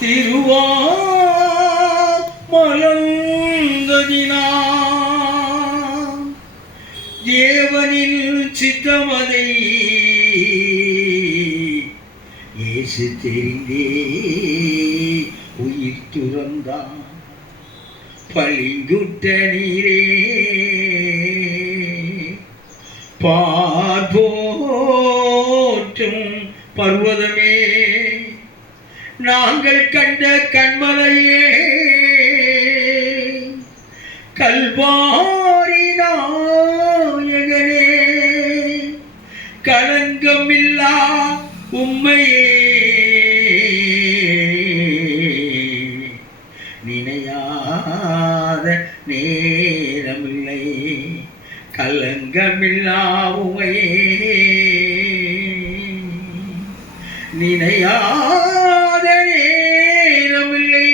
திருவாமலங்கதினான் தேவனில் சித்தமதை இயேசு தெரிந்தே உயிர் துறந்தான். பளிங்குட்ட நீரே பார்போற்றும் பர்வதமே நாங்கள் கண்ட கண்மலையே கல்வாரி நாயகனே களங்கமில்லா உம்மையே நினையாத நேரமில்லை கலங்கமில்லா உம்மையே நினையாத நேரமில்லை.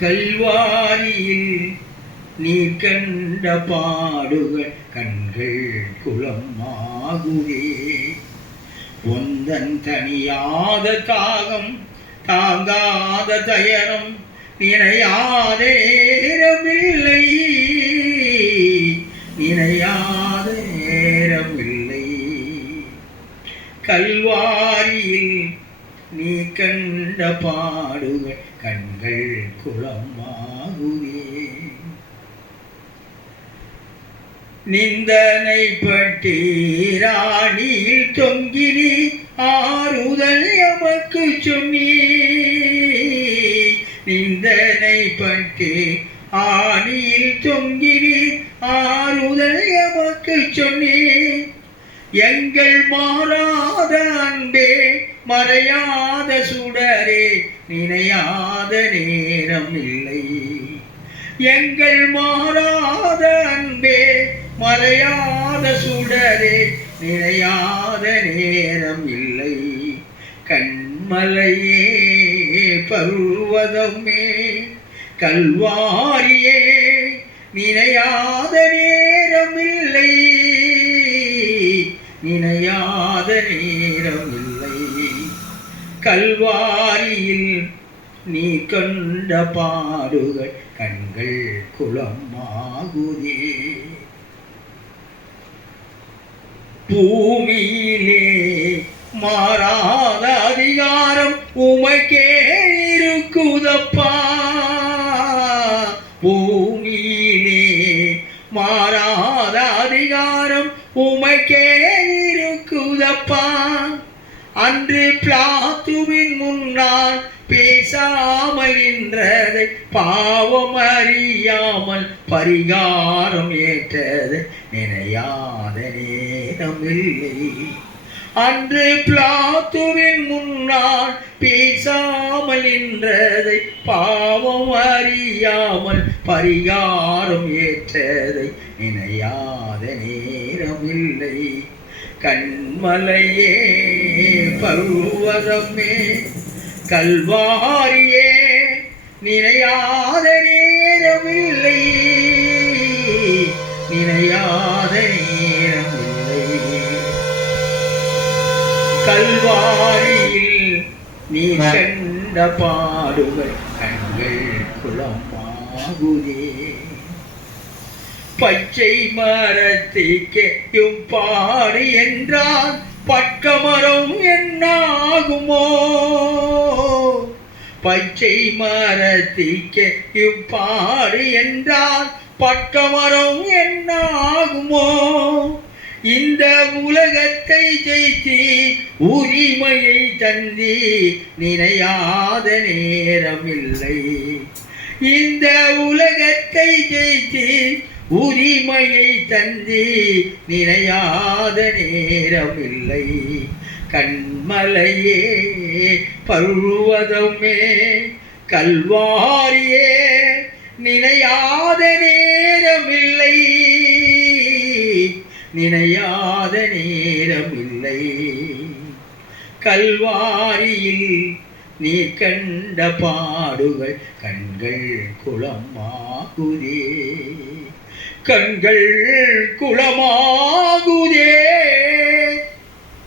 கல்வாரியில் நீ கண்ட பாடுகள் கண்கள் குளமாகுவே. ஒந்தன் தனியாத தாகம் தாங்காத தயரம் நினையாத நேரமில்லை நினையாத நேரமில்லை. கல்வாரியில் நீ கண்ட பாடுகள் கண்கள் குளமாகுவே. நிந்தனை பட்டீராணியில் தொங்கினி ஆறுதல் எமக்கு சொன்னி. நிந்தனை பட்டே ஆணியில் தொங்கினி ஆறுதல் எமக்கு சொன்னி. எங்கள் மாறாத அன்பே மறையாத சுடரே நினையாத நேரம் இல்லை. எங்கள் மாறாத அன்பே மறையாத சுடரே நினையாத நேரம் இல்லை. கண்மலையே பருவதமே கல்வாரியே நினையாத நேரமில்லை நினையாத நேரமில்லை. கல்வாரியில் நீ கண்ட பாடுகள் கண்கள் குளமாகுதே. பூமியிலே மாறாத அதிகாரம் உமக்கே இருக்குதப்பா. பூமியிலே மாறாத அதிகாரம் உமக்கே இருக்குதப்பா. அன்று பிளாத்துவின் முன்னால் பேசாமல் நின்றதை பாவம் அறியாமல் பரிகாரம் ஏற்றது நினையாத நேரமில்லை. அன்று பிளாத்துவின் முன்னால் பேசாமல் நின்றதை பாவம் அறியாமல் பரிகாரம் ஏற்றதை நினையாத நேரமில்லை. கண்மலையே பருவதமே கல்வாரியே நினையாத நேரமில்லை நினையாத நேரமில்லை. கல்வாரியில் நீ கண்ட பாடுகள் கண்கள் குளமாகுதே. பச்சை மரத்திற்கும் பாடு என்றால் பட்கமரம் என்னாகுமோ. பச்சை மரத்திற்கும் பாடு என்றால் பட்கமரம் என்னாகுமோ. இந்த உலகத்தை ஜெயித்து உரிமையை தந்தி நினையாத நேரமில்லை. இந்த உலகத்தை ஜெயித்து உரிமையை தந்தி நினையாத நேரமில்லை. கண்மலையே பருவதமே கல்வாரியே நினையாத நேரமில்லை நினையாத நேரமில்லை. கல்வாரியில் நீ கண்ட பாடுகள் கண்கள் குளமாகுதே கண்கள் குளமாகுதே.